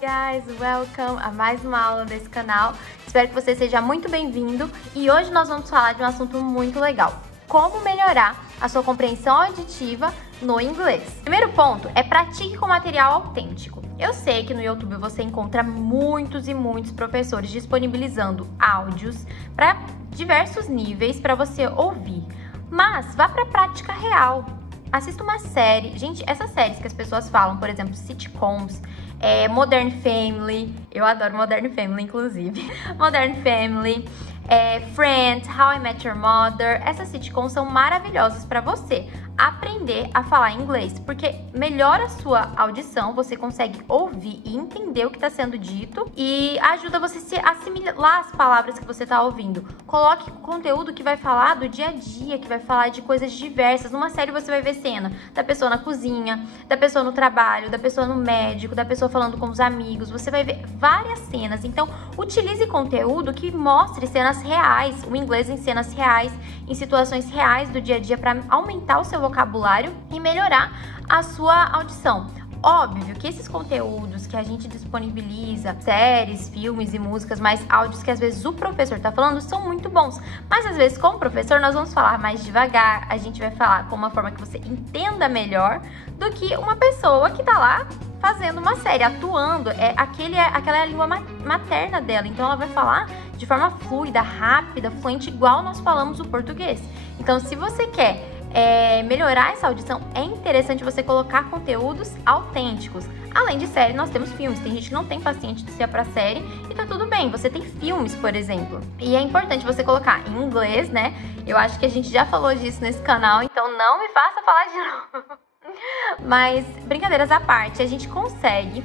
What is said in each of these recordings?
guys, welcome a mais uma aula desse canal. Espero que você seja muito bem-vindo e hoje nós vamos falar de um assunto muito legal: como melhorar a sua compreensão auditiva no inglês. Primeiro ponto é pratique com material autêntico. Eu sei que no YouTube você encontra muitos e muitos professores disponibilizando áudios para diversos níveis para você ouvir, mas vá para a prática real. Assista uma série. Gente, essas séries que as pessoas falam, por exemplo, sitcoms, Modern Family, eu adoro Modern Family, inclusive. Modern Family, Friends, How I Met Your Mother, essas sitcoms são maravilhosas para você aprender a falar inglês, porque melhora a sua audição, você consegue ouvir e entender o que está sendo dito e ajuda você a assimilar as palavras que você está ouvindo. Coloque conteúdo que vai falar do dia a dia, que vai falar de coisas diversas. Numa série você vai ver cena da pessoa na cozinha, da pessoa no trabalho, da pessoa no médico, da pessoa falando com os amigos. Você vai ver várias cenas. Então, utilize conteúdo que mostre cenas reais, o inglês em cenas reais, em situações reais do dia a dia, para aumentar o seu vocabulário e melhorar a sua audição. Óbvio que esses conteúdos que a gente disponibiliza, séries, filmes e músicas, mais áudios que às vezes o professor tá falando, são muito bons. Mas às vezes com o professor nós vamos falar mais devagar, a gente vai falar com uma forma que você entenda melhor do que uma pessoa que tá lá fazendo uma série, atuando. Aquela é a língua materna dela, então ela vai falar de forma fluida, rápida, fluente, igual nós falamos o português. Então, se você quer melhorar essa audição, é interessante você colocar conteúdos autênticos. Além de série, nós temos filmes. Tem gente que não tem paciência de ser pra série e tá tudo bem. Você tem filmes, por exemplo. E é importante você colocar em inglês, né? Eu acho que a gente já falou disso nesse canal, então não me faça falar de novo. Mas, brincadeiras à parte, a gente consegue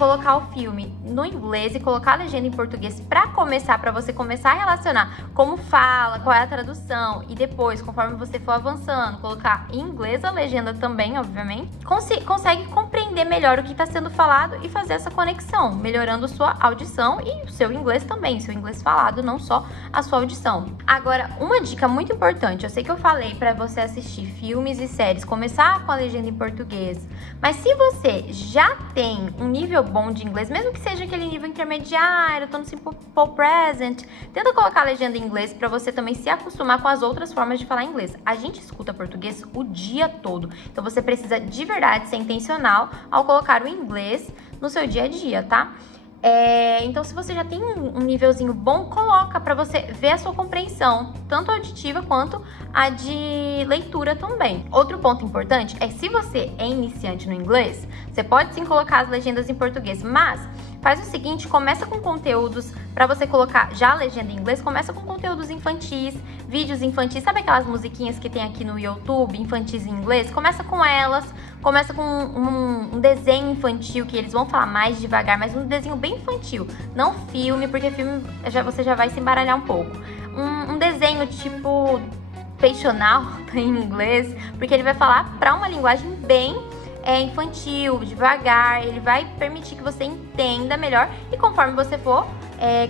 colocar o filme no inglês e colocar a legenda em português para você começar a relacionar como fala, qual é a tradução, e depois, conforme você for avançando, colocar em inglês a legenda também, obviamente, consegue compreender melhor o que está sendo falado e fazer essa conexão, melhorando sua audição e o seu inglês também, seu inglês falado, não só a sua audição. Agora, uma dica muito importante: eu sei que eu falei para você assistir filmes e séries, começar com a legenda em português, mas se você já tem um nível bom de inglês, mesmo que seja aquele nível intermediário, tô no simple present, tenta colocar a legenda em inglês para você também se acostumar com as outras formas de falar inglês. A gente escuta português o dia todo, então você precisa de verdade ser intencional ao colocar o inglês no seu dia a dia, tá? Então, se você já tem um nívelzinho bom, coloca para você ver a sua compreensão, tanto auditiva quanto a de leitura também. Outro ponto importante é, se você é iniciante no inglês, você pode sim colocar as legendas em português, mas faz o seguinte: começa com conteúdos, para você colocar já a legenda em inglês, começa com conteúdos infantis, vídeos infantis, sabe aquelas musiquinhas que tem aqui no YouTube, infantis em inglês? Começa com elas, começa com um desenho infantil, que eles vão falar mais devagar, mas um desenho bem infantil, não filme, porque filme você já vai se embaralhar um pouco. Um desenho tipo fictional em inglês, porque ele vai falar para uma linguagem bem infantil, devagar, ele vai permitir que você entenda melhor, e conforme você for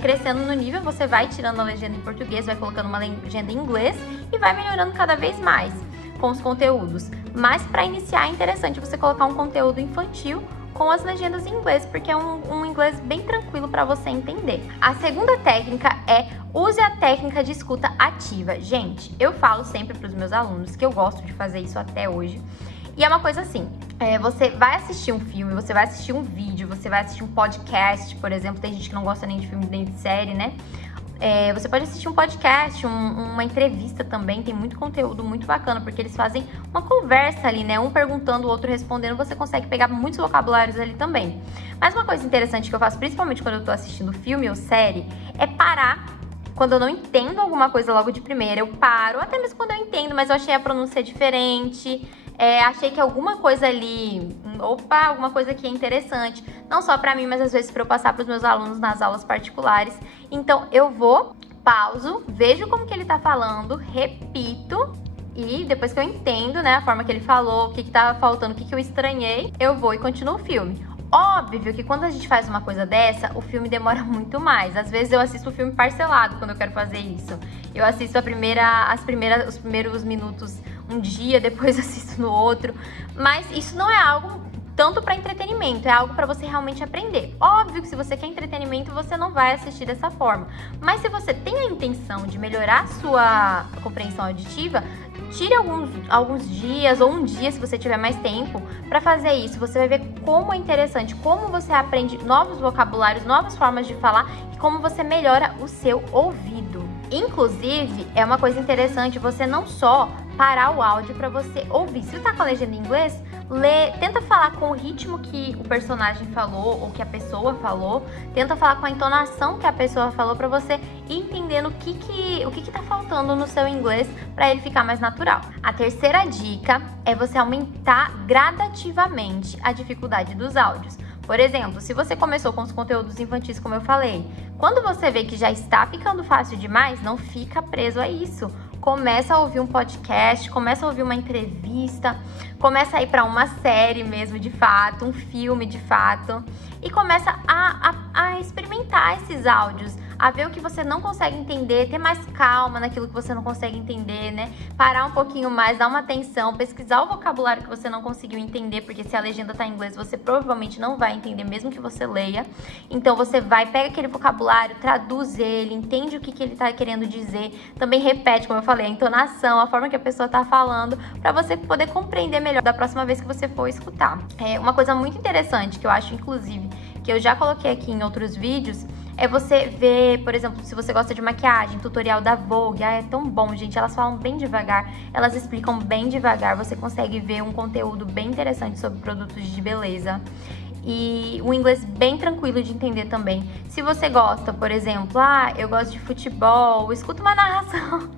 crescendo no nível, você vai tirando a legenda em português, vai colocando uma legenda em inglês e vai melhorando cada vez mais com os conteúdos. Mas para iniciar é interessante você colocar um conteúdo infantil com as legendas em inglês, porque é um inglês bem tranquilo para você entender. A segunda técnica é: use a técnica de escuta ativa. Gente, eu falo sempre para os meus alunos que eu gosto de fazer isso até hoje. E é uma coisa assim: você vai assistir um filme, você vai assistir um vídeo, você vai assistir um podcast, por exemplo. Tem gente que não gosta nem de filme nem de série, né? Você pode assistir um podcast, uma entrevista também. Tem muito conteúdo muito bacana, porque eles fazem uma conversa ali, né? Um perguntando, o outro respondendo. Você consegue pegar muitos vocabulários ali também. Mas uma coisa interessante que eu faço, principalmente quando eu tô assistindo filme ou série, é parar. Quando eu não entendo alguma coisa logo de primeira, eu paro. Até mesmo quando eu entendo, mas eu achei a pronúncia diferente, achei que alguma coisa ali, alguma coisa aqui é interessante, não só pra mim, mas às vezes pra eu passar pros meus alunos nas aulas particulares. Então eu vou, pauso, vejo como que ele tá falando, repito, e depois que eu entendo, né, a forma que ele falou, o que tava faltando, o que eu estranhei, eu vou e continuo o filme. Óbvio que quando a gente faz uma coisa dessa, o filme demora muito mais. Às vezes eu assisto o filme parcelado quando eu quero fazer isso. Eu assisto os primeiros minutos um dia, depois assisto no outro. Mas isso não é algo tanto para entretenimento, é algo para você realmente aprender. Óbvio que se você quer entretenimento, você não vai assistir dessa forma. Mas se você tem a intenção de melhorar a sua compreensão auditiva, tire alguns dias ou um dia, se você tiver mais tempo, para fazer isso. Você vai ver como é interessante, como você aprende novos vocabulários, novas formas de falar e como você melhora o seu ouvido. Inclusive, é uma coisa interessante você não só parar o áudio para você ouvir. Se você tá com a legenda em inglês, tenta falar com o ritmo que o personagem falou ou que a pessoa falou, tenta falar com a entonação que a pessoa falou para você ir entendendo o que tá faltando no seu inglês para ele ficar mais natural. A terceira dica é você aumentar gradativamente a dificuldade dos áudios. Por exemplo, se você começou com os conteúdos infantis, como eu falei, quando você vê que já está ficando fácil demais, não fica preso a isso. Começa a ouvir um podcast, começa a ouvir uma entrevista, começa a ir para uma série mesmo de fato, um filme de fato, e começa a experimentar esses áudios, a ver o que você não consegue entender, ter mais calma naquilo que você não consegue entender, né? Parar um pouquinho mais, dar uma atenção, pesquisar o vocabulário que você não conseguiu entender, porque se a legenda tá em inglês, você provavelmente não vai entender, mesmo que você leia. Então você pega aquele vocabulário, traduz ele, entende o que ele tá querendo dizer, também repete, como eu falei, a entonação, a forma que a pessoa tá falando, para você poder compreender melhor da próxima vez que você for escutar. Uma coisa muito interessante que eu acho, inclusive, que eu já coloquei aqui em outros vídeos, é você ver, por exemplo, se você gosta de maquiagem, tutorial da Vogue. É tão bom, gente. Elas falam bem devagar, elas explicam bem devagar. Você consegue ver um conteúdo bem interessante sobre produtos de beleza. E um inglês bem tranquilo de entender também. Se você gosta, por exemplo, eu gosto de futebol, escuta uma narração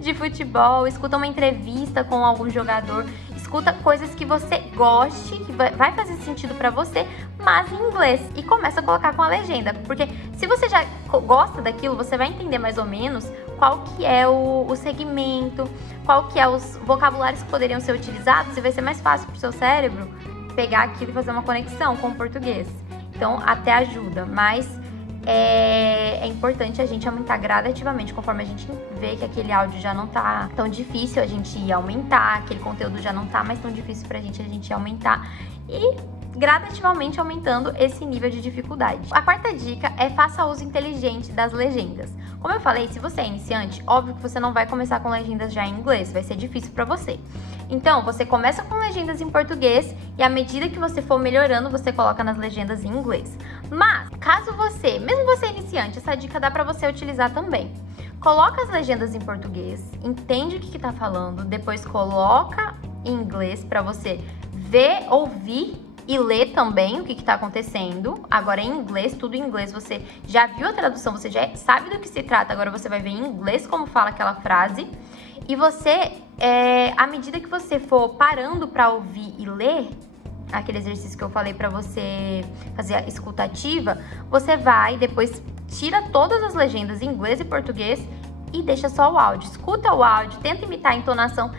de futebol, escuta uma entrevista com algum jogador, escuta coisas que você goste, que vai fazer sentido pra você, mas em inglês, e começa a colocar com a legenda, porque se você já gosta daquilo, você vai entender mais ou menos qual que é o segmento, qual que é os vocabulários que poderiam ser utilizados, e vai ser mais fácil pro seu cérebro pegar aquilo e fazer uma conexão com o português. Então, até ajuda, mas é importante a gente aumentar gradativamente, conforme a gente vê que aquele áudio já não tá tão difícil, a gente ir aumentar, aquele conteúdo já não tá mais tão difícil pra gente, a gente ir aumentar e gradativamente aumentando esse nível de dificuldade. A quarta dica é faça uso inteligente das legendas. Como eu falei, se você é iniciante, óbvio que você não vai começar com legendas já em inglês, vai ser difícil pra você. Então, você começa com legendas em português e à medida que você for melhorando, você coloca nas legendas em inglês. Mas, caso mesmo você iniciante, essa dica dá pra você utilizar também. Coloca as legendas em português, entende o que tá falando, depois coloca em inglês pra você ver, ouvir e ler também o que está acontecendo. Agora em inglês, tudo em inglês, você já viu a tradução, você já sabe do que se trata, agora você vai ver em inglês como fala aquela frase. E você, à medida que você for parando para ouvir e ler, aquele exercício que eu falei para você fazer a escuta ativa, você vai, depois tira todas as legendas em inglês e português e deixa só o áudio. Escuta o áudio, tenta imitar a entonação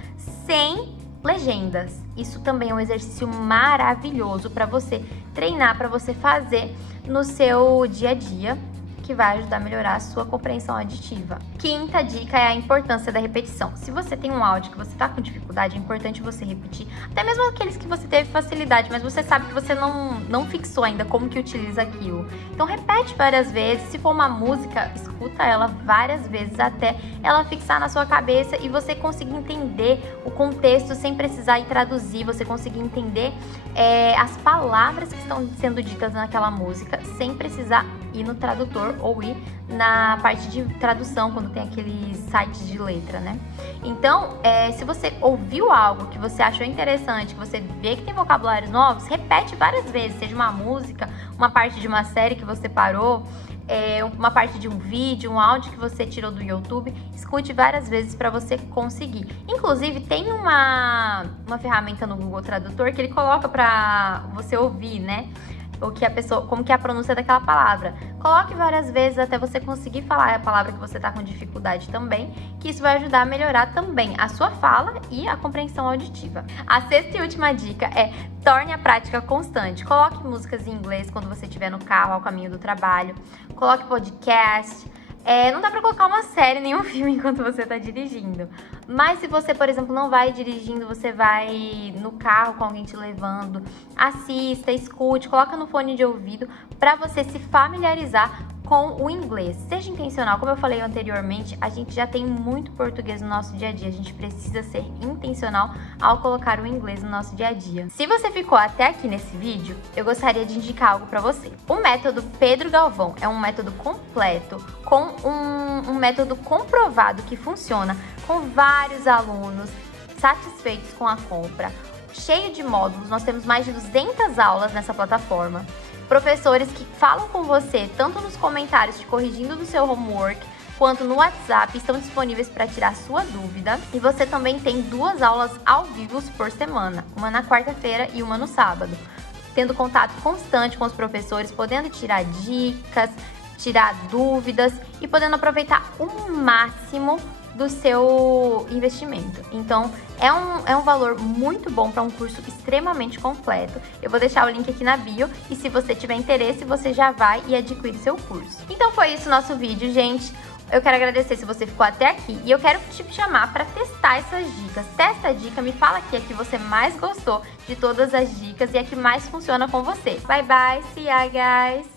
sem legendas. Isso também é um exercício maravilhoso para você treinar, para você fazer no seu dia a dia, que vai ajudar a melhorar a sua compreensão auditiva. Quinta dica é a importância da repetição. Se você tem um áudio que você está com dificuldade, é importante você repetir, até mesmo aqueles que você teve facilidade, mas você sabe que você não fixou ainda como que utiliza aquilo. Então repete várias vezes, se for uma música, escuta ela várias vezes até ela fixar na sua cabeça e você conseguir entender o contexto sem precisar ir traduzir, você conseguir entender as palavras que estão sendo ditas naquela música sem precisar ir no tradutor ou ir na parte de tradução, quando tem aqueles sites de letra, né? Então, se você ouviu algo que você achou interessante, que você vê que tem vocabulários novos, repete várias vezes, seja uma música, uma parte de uma série que você parou, uma parte de um vídeo, um áudio que você tirou do YouTube, escute várias vezes para você conseguir. Inclusive, tem uma ferramenta no Google Tradutor que ele coloca para você ouvir, né? Como que é a pronúncia daquela palavra. Coloque várias vezes até você conseguir falar a palavra que você está com dificuldade também, que isso vai ajudar a melhorar também a sua fala e a compreensão auditiva. A sexta e última dica é torne a prática constante. Coloque músicas em inglês quando você estiver no carro, ao caminho do trabalho. Coloque podcast. Não dá pra colocar uma série, nenhum filme enquanto você tá dirigindo. Mas se você, por exemplo, não vai dirigindo, você vai no carro com alguém te levando, assista, escute, coloca no fone de ouvido pra você se familiarizar com o inglês. Seja intencional, como eu falei anteriormente, a gente já tem muito português no nosso dia a dia. A gente precisa ser intencional ao colocar o inglês no nosso dia a dia. Se você ficou até aqui nesse vídeo, eu gostaria de indicar algo para você. O método Pedro Galvão é um método completo, com um método comprovado que funciona, com vários alunos satisfeitos com a compra, cheio de módulos. Nós temos mais de 200 aulas nessa plataforma. Professores que falam com você, tanto nos comentários te corrigindo do seu homework, quanto no WhatsApp, estão disponíveis para tirar sua dúvida. E você também tem 2 aulas ao vivo por semana, uma na quarta-feira e uma no sábado, tendo contato constante com os professores, podendo tirar dicas, tirar dúvidas e podendo aproveitar o máximo do seu investimento. Então, é um valor muito bom para um curso extremamente completo. Eu vou deixar o link aqui na bio e se você tiver interesse, você já vai e adquire seu curso. Então foi isso o nosso vídeo, gente. Eu quero agradecer se você ficou até aqui e eu quero te chamar para testar essas dicas. Testa a dica, me fala aqui a que você mais gostou de todas as dicas e a que mais funciona com você. Bye bye, see ya guys!